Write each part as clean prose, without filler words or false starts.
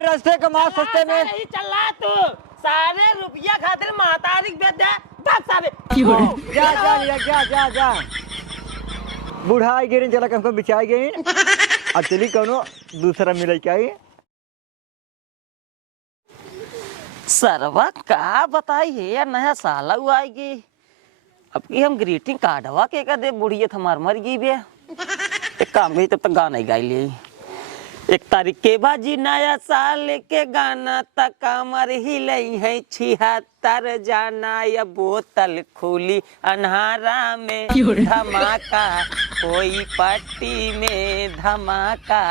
रास्ते कमा सस्ते में नहीं चल रहा तू सारे रुपया खातिर महतारी बेच दे भाग सारे जा जा लिया जा जा जा बूढ़ा आई गिरी चला हमको बिछाई गई अब चली कौनो दूसरा मिले क्या सरवा का बताई है यार नया साल आएगी अब की हम ग्रीटिंग कार्डवा के दे बुढ़िया हमार मर गई बे एक काम गई तब तक गाना ही गाई ले 1 तारीख के बाजी नया साल के गाना तक कमर ही लई है 76 जाना या बोतल खुली अन्हारा में धमाका होई पट्टी में धमाका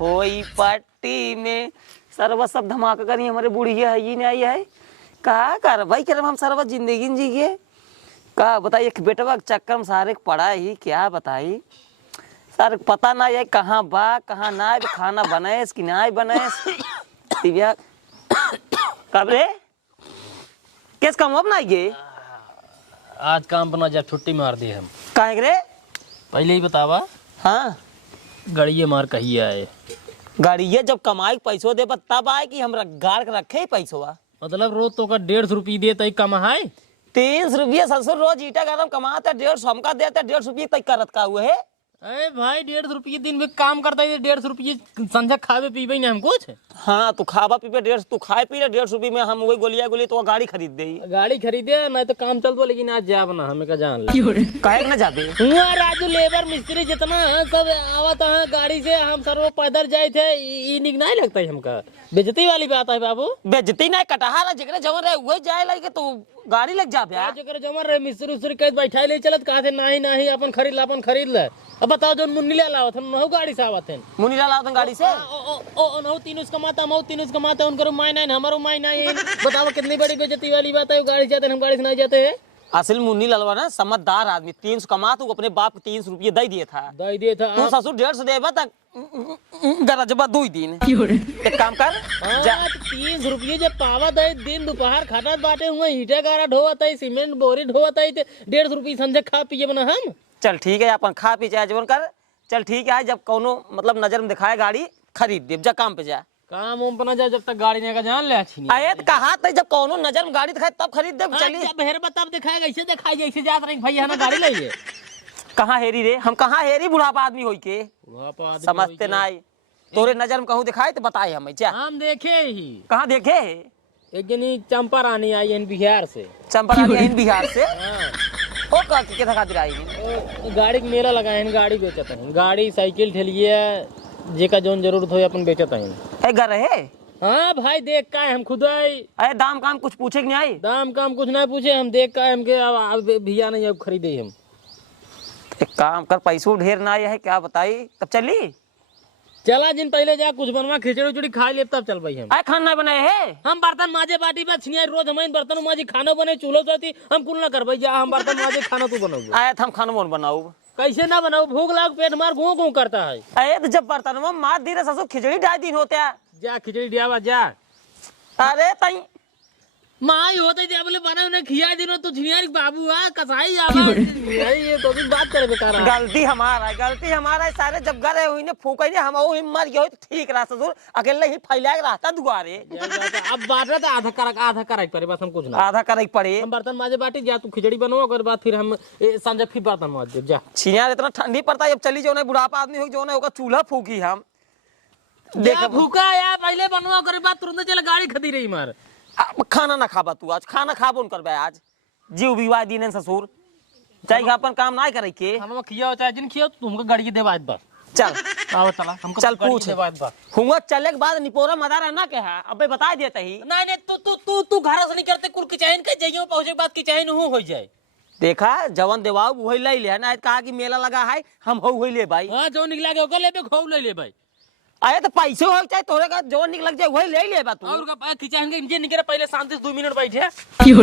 होई पट्टी में सरवा सब धमाका करी हमारे बुढ़िया है ये नहीं आई है का कर भाई कर हम सरवा जिंदगी जी के का बताइए एक बेटवा के चक्कर में सारे पड़ा ही क्या बताई सर पता ना ये कहाँ बा कहाँ ना खाना बनाए कि ना बनाए दिव्या कब रे किस काम अब ना ये आज काम बना जब छुट्टी मार दी हम काहे रे पहले ही बतावा हाँ गड़िए मार कही आए गाड़िया जब कमाई पैसों दे तब आए कि हमरा गाड़ के रखे ही पैसों मतलब रोज तो का 150 रुपये दे तई कमाए 30 रुपये ससुर रोज ईटा गरम कमाता 150 हमका देता 150 रुपये तक करत का हुए है अरे भाई 150 रुपये दिन में काम करता है 150 रुपये संझा खावे पीवे नहीं हम कुछ हाँ तू खावा पीवे 150 तू खाए पी 150 रुपये में हम वही गोली तो गाड़ी खरीद दे गाड़ी खरीदे नहीं तो काम चल दो लेकिन आज जाब ना हमें का जान ले काहे ना जाबे हुआ राजू लेबर मिस्त्री जितना सब आवत है गाड़ी से हम सर्व पैदल जाए थे ई निक नहीं लगता है हमका बेइज्जती वाली बात है बाबू बेइज्जती नहीं कटहा जगह जवन रहे वही जाए लगे तो गाड़ी लग जाबे जकर जमर रहे मिस्त्री उस्त्री कह बैठा ले चलत कहा थे नहीं अपन खरीद ले अब बताओ जो मुन्नी ले लावत हम नहु गाड़ी से आवत हैं मुन्नी ला लावत गाड़ी से ओ नहु तीन उसका माता मौ तीन उसका माता उनकर माय नहीं हमारो माय नहीं बताओ कितनी बड़ी बेइज्जती वाली बात है गाड़ी से जाते हम गाड़ी से नहीं जाते हैं असल मुन्नी ललवा ना समझदार आदमी 300 कमा तू अपने बाप को 300 रुपये दे दिए था तू ससुर 150 देबा तक गरजबा 2 दिन एक काम कर 30 रुपये जब पावत है दिन दोपहर खाटत बाटे हुए ईटा गारा ढोवत है सीमेंट बोरी ढोवत है 150 रुपये संझे खा पिए बना हम चल ठीक है अपन खा पी चाहे जीवन कर चल ठीक है जब कोनो मतलब नजर में दिखाए गाड़ी खरीद दे जा काम पे जा काम उम बना जा जब तक गाड़ी नहीं का जान ले अच्छी आए तो कहा था जब कोनो नजर में गाड़ी दिखाए तब खरीद दे चली जब हेरबा तब दिखाएगा ऐसे दिखाई जैसे जात रही भैया ना गाड़ी ले कहाँ हेरी रे हम कहाँ हेरी बुढ़ापा आदमी होई के समझते ना तोरे नजर में कहूँ दिखाए तो बताए हमें जा हम देखे ही कहाँ देखे एक जनी चंपा रानी आई है बिहार से चंपा रानी बिहार से ओ का के खातिर आई गाड़ी के मेला लगाए हैं गाड़ी बेचत हैं गाड़ी साइकिल ठेलिए जेका जोन जरूरत हो अपन बेचत हैं ए घर है हाँ भाई देख का हम खुद आई अरे दाम काम कुछ पूछे कि नहीं आई दाम काम कुछ नहीं पूछे हम देख का हमके अब भैया नहीं अब खरीदे हम एक काम कर पैसों ढेर ना आया है क्या बताई तब चली चला जिन पहले जा कुछ बनवा खिचड़ी उचड़ी खा ले तब चल भाई हम आए खाना बनाए है हम बर्तन माजे बाटी में छिनिया रोज हमारे बर्तन माजे खाना बने चूल्हा जाती हम कुल ना कर भाई जा हम बर्तन माजे खाना तू बनाओ आया था हम खाना मोन बनाऊ कैसे ना बनाओ भूख लाग पेट मार घू घू करता है अरे तो जब बर्तन में मार धीरे ससुर खिचड़ी 2.5 दिन होते हैं जा खिचड़ी दिया जा अरे तई माई होते थे बोले बना उन्हें खिया दिनो तू झियारी बाबू आ कसाई आवा ये तो भी बात करे बेकार गलती हमारा है सारे जब गए हुई ने फूके ने हम वो मर गए तो ठीक रहा ससुर अकेले ही फैला के रहता दुआरे अब बात रहा आधा करक पड़े बस हम कुछ ना आधा करक पड़े हम बर्तन माजे बाटी जा तू खिचड़ी बनवा ओकर बाद फिर हम संजय फिर बर्तन माज दे जा छियार इतना ठंडी पड़ता है अब चली जो ना बुढ़ापा आदमी हो जो ना होगा चूल्हा फूकी हम देख भूखा या पहले बनवा ओकर बाद तुरंत चल गाड़ी खदी रही मार खाना ना खाबा तू आज खाना खाबो न करबे आज जीव विवाह दिन ससुर चाहे अपन काम ना करे के हम खिया चाहे जिन खिया तुमको गाड़ी दे बाद बस चल आओ चला हमको चल पूछ बाद बस हुआ चले के बाद निपोरा मदारा ना के है अबे बता देता ही नहीं तू घर से नहीं करते कुल किचन के जइयो पहुंचे के बाद किचन हो जाए देखा जवन देवाओ वही ले ले ना कहा कि मेला लगा है हम हो ले भाई हां जो निकला के ओकर लेबे खौ ले भाई अरे तो पैसे हो चाहे तोरे का जो निक लग जाए वही ले ले बा तू और का किचन के इंजन निकले पहले शांति से 2 मिनट बैठे शांति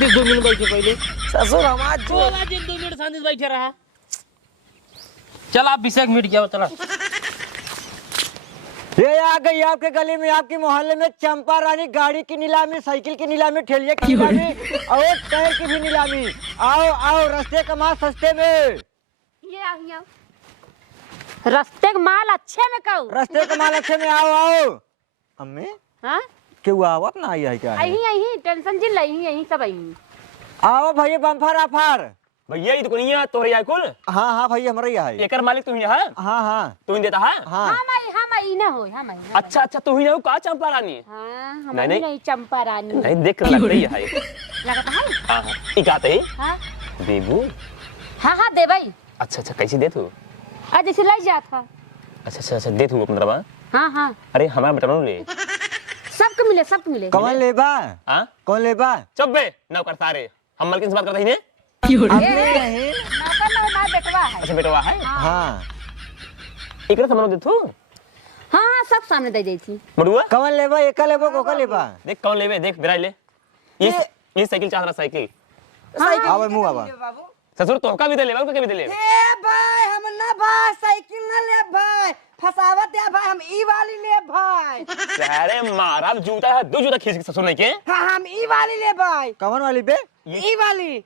से 2 मिनट बैठे पहले ससुर हमार जो 2 मिनट शांति से बैठे रहा चल आप 20 मिनट किया चला ये आ गई आपके गली में आपके मोहल्ले में चंपा रानी गाड़ी की नीलामी साइकिल की नीलामी ठेलिया की नीलामी और टायर की भी नीलामी आओ आओ रास्ते कमा सस्ते में ये रस्ते का माल अच्छे में कहू रास्ते कमा अच्छे में आओ आओ अम्मी हाँ क्यों आवत ना आई है क्या है? यही टेंशन जिल यही सब यही आओ भैया बम्फर आफर। भैया ये तो नहीं है तोरे यार कुल हाँ हाँ भैया हमारा यहाँ है। एकर मालिक तू ही है हाँ हाँ तू ही देता है हाँ हाँ माई ना हो हाँ माई अच्छा अच्छा तू ही नहीं का चंपा रानी हाँ नहीं, हमारी नहीं। नहीं चंपा रानी नहीं देख लगता ही है लगता है हाँ हाँ इकाते ही हाँ देबू हाँ दे भाई अच्छा अच्छा कैसे दे तू आज जैसे लाई जात था अच्छा अच्छा दे तू मतलब हाँ अरे हमारा बेटा ले सबको मिले कौन लेबा? हाँ कौन लेबा? चुप बे नौ करता रे हम मलकिन से बात करते ही ने अम्मी नहीं। ना बेटवा है अच्छा बेटा है हाँ इकरा समझ दे तू हाँ सब सामने दे दी थी बड़ुआ कौन लेबा? एका लेबा कोका लेबा? देख कौन लेबे देख बिराई ले ये साइकिल चाह रहा साइकिल आवा मुंह आवा। ससुर तोहका भी दे लेबा के भी दे लेबा ए भाई हम ना भाई साइकिल ना ले भाई फसावत है भाई हम ई वाली ले भाई अरे मारा जूता है दो जूता खींच के ससुर नहीं के हाँ हम ई वाली ले भाई कौन वाली बे? ई वाली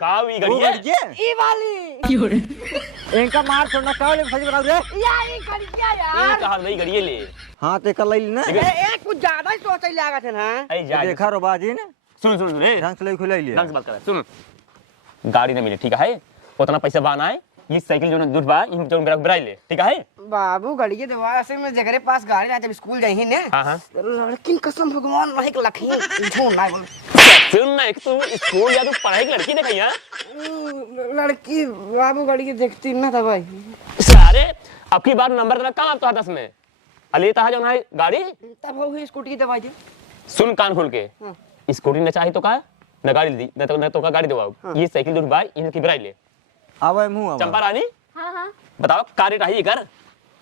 कावी वो गड़ी है गड़िए? ई वाली इनका मार छोड़ना का ले सही बताओ रे। या ई खड़िया ये यार कहा नहीं गड़ी ले हाँ तो कर ले ना। ए कुछ ज्यादा ही सोच लागत है ना ऐ जा देखा रो बाजी ने सुन सुन रे ढंग से ले खुले लिए। ढंग से बात कर सुन गाड़ी ना मिले ठीक है उतना पैसा बाना है ये साइकिल जो दूध बा इन जो मेरा बिराई ले ठीक है बाबू गड़िए देवा असल में जगरे पास गाड़ी ना जब स्कूल जाही ने हाँ हाँ लेकिन कसम भगवान रहे के लखी झोन ना बोल सुन ना एक तो स्कूल या तो पढ़ाई की लड़की देखी है लड़की बाबू गड़िए देखती ना था भाई सारे अब की बार नंबर तेरा कहाँ तो 10 में अली तहा जो ना गाड़ी तब हो स्कूटी की दवाई दी सुन कान खोल के स्कूटी न चाहे तो का न गाड़ी दी न तो का गाड़ी दो ये साइकिल दूध बा इनकी बिराई ले आवा मुंह आवा। चंपा रानी हाँ हाँ बताओ कार रेट है कर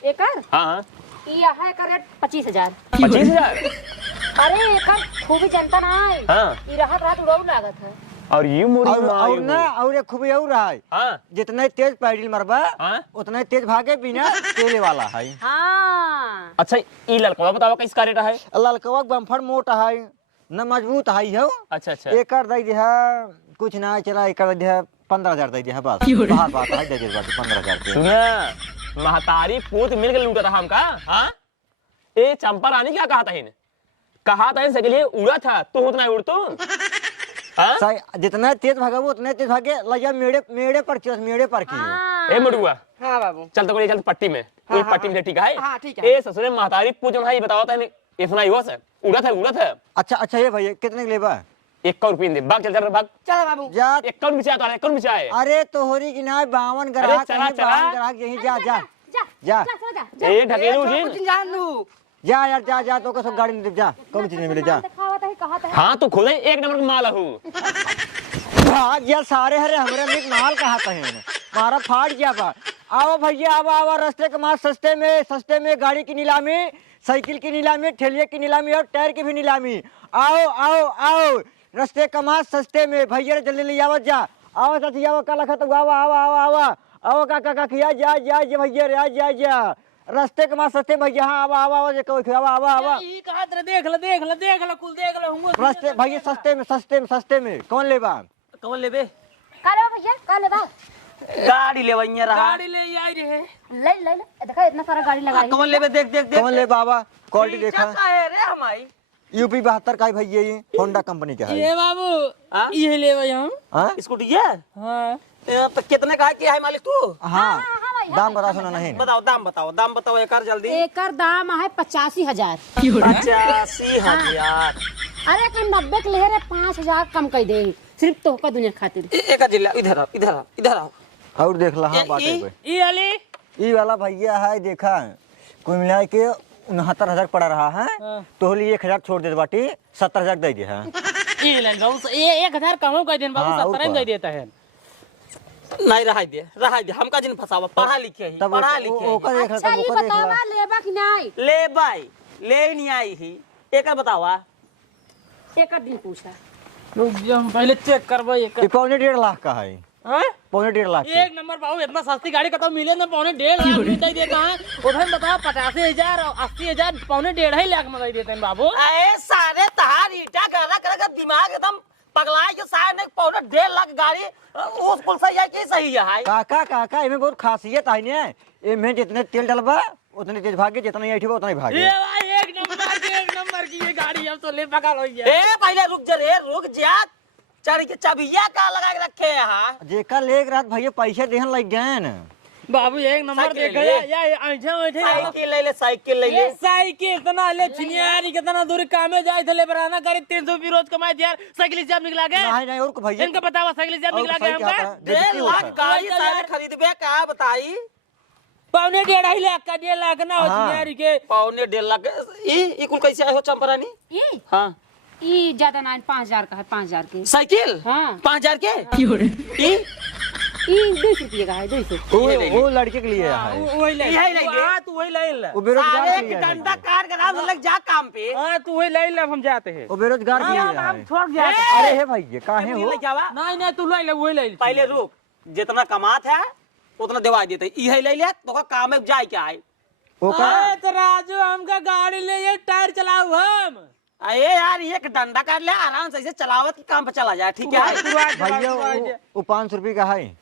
एकर हाँ हाँ यह का रेट 25,000 25,000 अरे एकर खूबी जनता ना है हाँ ई रहत रात उड़ाऊ लागत है और ये मोरी और ना और एक खूबी और है। हाँ जितना तेज पैडल मरबा हाँ उतना तेज भागे बिना तेले वाला है। हाँ अच्छा ये लड़का बताओ किस कार रेट है ललकवा बम्फर मोटा है न मजबूत है हो। अच्छा अच्छा एकर दे दिया कुछ ना चला एकर दे दिया 15,000 दे दिया बस बाहर बात है दे दे बात 15,000 के। सुना महतारी पूत मिल के लूटा था हमका हाँ ए चंपा रानी क्या कहा था इन कहा था इनसे के लिए उड़ा था तो उतना उड़ तो हाँ सही जितना तेज भागा वो उतना तेज भागे लगा मेड़े मेड़े पर चल मेड़े पर की। ए मडुआ हाँ बाबू चल तो चल पट्टी में हाँ, एक पट्टी में ठीक है हाँ, ठीक है। ए ससुरे महतारी पूत जो है ये बताओ था ये सुनाई हुआ सर उड़ा था अच्छा ये भैया कितने के लेबा? 1 रुपये दे भाग चल भाग चल बाबू जा 1 बिछाया तो 1 बिछाया अरे तोहरी की ना 52 ग्राहक चला, कहीं चला। 52 ग्राहक यहीं जा जा जा जा ए ढकेलू जी कुछ जान लू जा यार जा तो सब गाड़ी में जा कौन चीज नहीं मिले जा। दिखावत है कहत है हाँ तो खुद एक नंबर का माल हूँ भाग या सारे हरे हमरे में माल कहा कहे मारा फाड़ गया बा। आओ भैया आवा रास्ते के माल सस्ते में गाड़ी की नीलामी साइकिल की नीलामी ठेलिए की नीलामी और टायर की भी नीलामी। आओ रास्ते का माल सस्ते में भैया जल्दी ले आवत जा। आओ साथी आओ काला खत आओ काका किया जा भैया रे जा रास्ते के माल सस्ते भैया। हाँ आवा ई कहा तेरे देख ले कुल देख ले हम रास्ते भैया सस्ते में कौन लेबा? कौन ले बे का रे भैया का ले बा गाड़ी ले वहीं रहा गाड़ी ले आई रहे ले देखा इतना सारा गाड़ी लगा कौन ले बे देख कौन ले बाबा क्वालिटी देखा है रे हमारी यूपी 72 का भैया ये होंडा कंपनी का है। ये बाबू ये ले भाई हम हाँ स्कूटी है हाँ तो कितने का है मालिक तू हाँ दाम बता सुना नहीं बताओ दाम बताओ एक जल्दी एकर दाम है 85,000 85,000 अरे कम 90 के ले रे 5,000 कम कर दे सिर्फ तो का दुनिया खातिर एक जिला इधर आओ और देख ला हाँ बाटे पे ई अली ई वाला भैया है देखा कुल मिला के 69,000 पड़ा रहा है तो लिए 1,000 छोड़ दे बाटी 70,000 दे दे है। ई ले बाबू ये 1,000 कम कर देन बाबू हाँ, 70 में दे देता है नहीं रहा दे हमका जिन फसावा पढ़ा लिखे ही तब ओकर देख अच्छा तब ये ओकर देख बतावा ला लेबा कि नहीं ले भाई ले नहीं आई ही एक बतावा एकर दिन पूछा रुक जा हम पहले चेक करबो ये 1.5 लाख का है हां 1.5 लाख की। एक नंबर बाबू इतना सस्ती गाड़ी का तो मिले ना 1.5 लाख में दे देता है उधर बताओ 85,000 और 80,000 1.5 लाख में दे देते हैं बाबू अरे सारे तहार ईटा कर दिमाग एकदम पगला के सारे ने 1.5 लाख गाड़ी उस कुल सही है कि सही है काका इनमें बहुत खासियत है ने इनमें जितने तेल डलबा उतने तेज भागे जितना ये उतना ही भागे। ये भाई एक नंबर अब तो ले पकड़ हो गया। ए पहले रुक जा रे, रुक जा। चढ़ के चाबिया का लगा के रखे है यहाँ। जेकर लेग रात भैया पैसे देहन लग गए न। बाबू एक नंबर साइकिल देखा ले। या ऐठे ऐठे साइकिल ले ले, साइकिल ले ले। साइकिल इतना ले चिनियारी कितना दूर कामे जाए थे ले बराना करे 300 रुपये रोज कमाए यार। साइकिल से आप निकला गए नहीं नहीं और को भैया इनका बतावा साइकिल से आप और निकला सही गए क्या हमका था? बेइज्जती 1.5 लाख होता है। गाड़ी साइकिल खरीदबे का बताई। 1.5 लाख का 1.5 लाख ना हो हाँ। चिनियारी के। 1.5 लाख। ई कुल कैसे आए हो चंपरानी? ये हाँ ये ज्यादा ना 5,000 का है, 5,000 के। साइकिल हाँ। 5,000 के। ई ये 200 रुपये का है, 200। वो लड़के के लिए है। वही ले यही ले हां तू वही ले ले। वो बेरोजगार सारे के लिए एक है। डंडा काट के रात लग जा काम पे। हां तू वही ले ले हम जाते हैं। वो बेरोजगार के लिए हम है। छोड़ गया अरे हे भैया काहे हो? नहीं नहीं तू ले ले वही ले ले। पहले रुक, जितना कमात है उतना दिवा देते। इहे ले ले तो काम में जाए क्या है। वो का अरे तो राजू हमका गाड़ी ले ये टायर चलाऊ हम। अरे यार एक डंडा काट ले, आराम से ऐसे चलावत के काम पे चला जाए। ठीक है भैया वो 500 रुपये का है।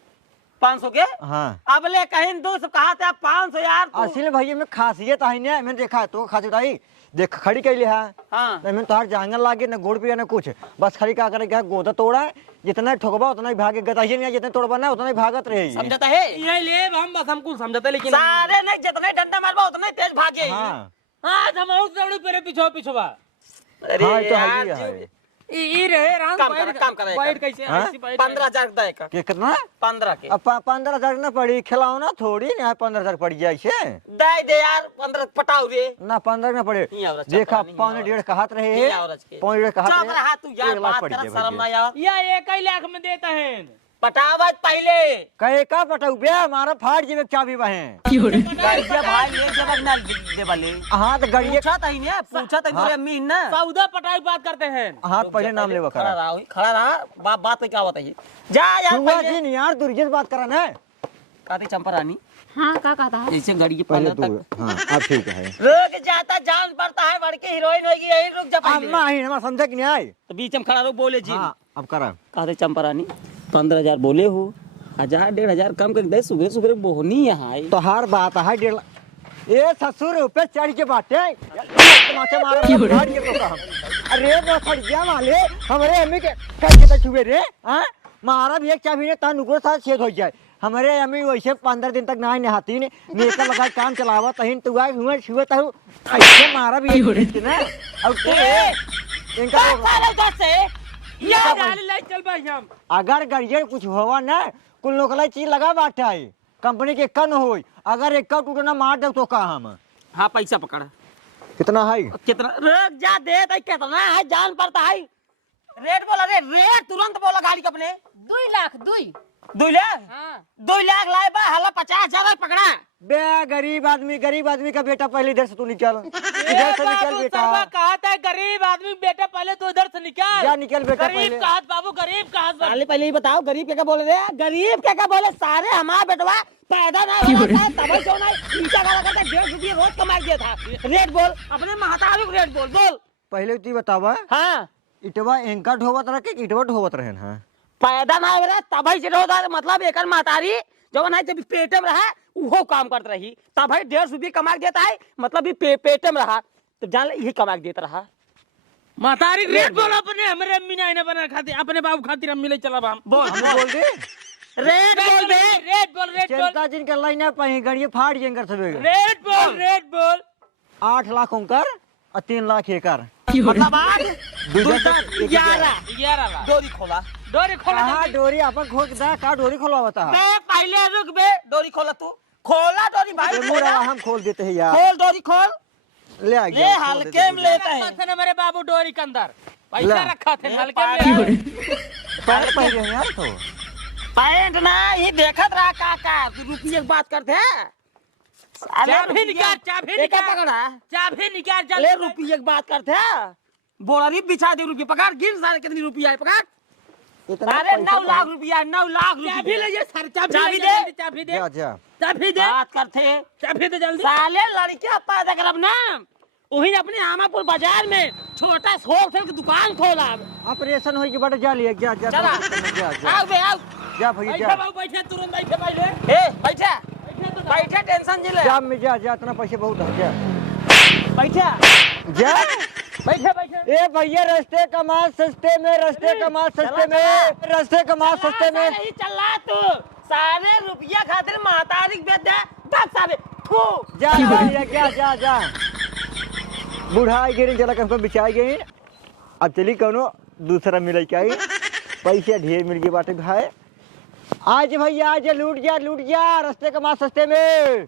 500 के। हाँ अब ले कहीं 200 कहा था 500 यार तू। असल में भैया में खासियत है ना, मैंने देखा तो खासियत आई देख खड़ी कैली है। हाँ मैंने तो हर जांगल लागे ना गोड़ पे ना कुछ, बस खड़ी का करे क्या गोदा तोड़ा, जितना ठोकबा उतना ही भागे गताइए नहीं, जितना तोड़बा ना उतना ही भागत रहे। समझता है। ये ले हम बस हमको समझते लेकिन सारे नहीं, जितने डंडा मारबा उतना ही तेज भागे। हाँ आज हम और दौड़ी पेरे पीछे पिछवा। अरे हाँ, तो यार है ही है। ई रहे राम काम कर बैठ कैसे हाँ? ऐसी बैठ 15,000 देगा। कितना 15 के अब 15,000 ना पड़ी, खिलौना थोड़ी ना 15,000 पड़ जाए छे दे यार 15 पटाऊ रे। ना 15 ना पड़े। नहीं आवरा, देखा चपरा नहीं 1.5 कहत रहे नहीं आवरा के। 1.5 कहत चुप रहा तू यार, 1 लाख बात पड़ कर जाए शर्म ना भैया। यार। या 1 लाख में देता है। पटावत पहले कहे का पटाऊ बे हमारा फाड़ जेबे चाबी बहे। गाड़िया भाई ले जब ना दे वाले। हाँ तो गाड़िए पूछा था ने, पूछा था हाँ। तोरे अम्मी ने। सौदा पटाई बात करते हैं। हाँ पहले नाम लेवा खड़ा करा। रहा ओए, खड़ा रहा। बात पे क्या बताइए। जा यार सुआ पहले। जी नहीं यार दुर्जेश बात करा ना कहते चंपरानी हाँ का कहता है? ऐसे गाड़ी के पहले पहले तू। तक हाँ अब ठीक है। रुक जाता जान पड़ता है, बढ़ के हीरोइन होगी यही। रुक जा पहले। अम्मा ही हमारा समझा कि नहीं आए। तो बीच में खड़ा रहो, बोले जी। हाँ अब करा। कहते चंपरानी 15,000 बोले हो, 1,000-1,500 कम कर दे। सुबह सुबह बोहनी यहाँ आई। तो हर बात है 1.5 लाख। ए ससुर ऊपर चढ़ के बाटे तमाचा मारा फाड़ के तो कहा। अरे वो खड़िया वाले हमारे अम्मी के कैसे तक छुए रे। हां मारा भी एक चाबी ने ता नुकरो साथ छेद हो जाए। हमारे अम्मी वैसे 15 दिन तक ना नहाती ने मेकअप लगा काम चलावा तहिन तू आ हुए छुए ता ऐसे मारा भी एक ना। अब तो इनका या गाड़ी ले चल भाई हम। अगर गाड़िया कुछ होवा ना कुल लोकला चीज लगा बाटा है कंपनी के कन होई, अगर एक टूटना मार दे तो का हम। हाँ पैसा पकड़। कितना है? कितना? रुक जा दे तो कितना है जान पड़ता है। रेट बोला रे, रेट तुरंत बोला गाड़ी के अपने। 2 लाख 2 लाख। हाँ 2 लाख लाए बा, हला 50,000 पकड़ा। बे गरीब आदमी का बेटा पहले इधर से तू निकल, इधर से निकल बेटा। कहा था गरीब आदमी बेटा पहले तो इधर से निकाल। जा निकल बेटा गरीब पहले। कहा बाबू गरीब कहा। पहले ही बताओ गरीब क्या बोले रे। गरीब क्या बोले सारे हमारा बेटवा पैदा ना होता है तब क्यों नहीं ईटा गाला करता 1.5 रुपये रोज कमा दिया था। रेट बोल अपने महतारी को, रेट बोल बोल। पहले तू बतावा हाँ इटवा इनका ढोवत रहे कि इटवा ढोवत रहे। हाँ पैदा ना हो रहा तब से होता, मतलब एक महतारी जो ना जब पेटे में रहा वो काम करता रही तब भाई 1.5 रुपये कमा देता है, मतलब पेटे में रहा तो जान ले यही कमा देता रहा। महतारी रेट बोलो अपने। हमारे अम्मी ने आईना बना खाती अपने बाबू खातिर अम्मी ले चला हम। बोल हमने बोल दे रेट बोल बे। रेट बोल रेट बोल चलता जिनका लाइन पही गाड़िया फाड़ जेंगर सबेगा। रेट बोल रेट बोल। 8 लाख उनकर और 3 लाख एकर। मतलब आज दूसरा 11 लाख। डोरी खोला। डोरी खोला कहाँ डोरी अपन खोल दा का डोरी खोलवा बता। बे पहले रुक बे, डोरी खोला तू। खोला डोरी भाई मुरा खोला। हम खोल देते हैं यार। खोल डोरी खोल। ले आ ले गया हल्के में लेते हैं। रखा थे मेरे बाबू डोरी के अंदर पैसा ला। रखा थे हल्के पागल। में। पैर पहले यार तो पैंट ना ये देखत रहा काका तू रुपये की बात करते हैं। चाबी निकाल चाबी क्या निकाल पकड़ा चाबी निकाल जल्दी। ले रुपये की बात करते हैं। बोरी बिछा दे रुपये पकड़ गिन सारे कितनी रुपया है पकड़। इतना सारे 9 लाख रुपया 9 लाख चाबी ले रुपया। जा सर चाबी चाबी ले दे। जल्दी, चाबी दे जा जा चाबी दे बात करते चाबी दे जल्दी। साले लड़कियां पैदा करब ना वही अपने आमापुर बाजार में छोटा होलसेल की दुकान खोला। ऑपरेशन होई के बड़ा जा लिया। जा जा चला जा जा आओ बे आओ। जा भैया बैठे जा बाबू बैठे तुरंत बैठे पहले ए बैठा बैठे तो बैठा टेंशन जिले जा में जा जा इतना पैसे बहुत है जा बैठा जा बैठे बैठे ए भैया रस्ते का माल सस्ते में, रस्ते का माल सस्ते में, रस्ते का माल सस्ते में। नहीं चल रहा तू सारे रुपया खातिर महतारी बेच दे दस सारे थू जा जा जा जा बुढ़ाई गिरी चला हमको बिछाई गई। अब चली कौनो दूसरा मिले क्या पैसे ढेर मिल गए बाटे भाई। आज भैया आज लूट जा रास्ते का माल सस्ते में।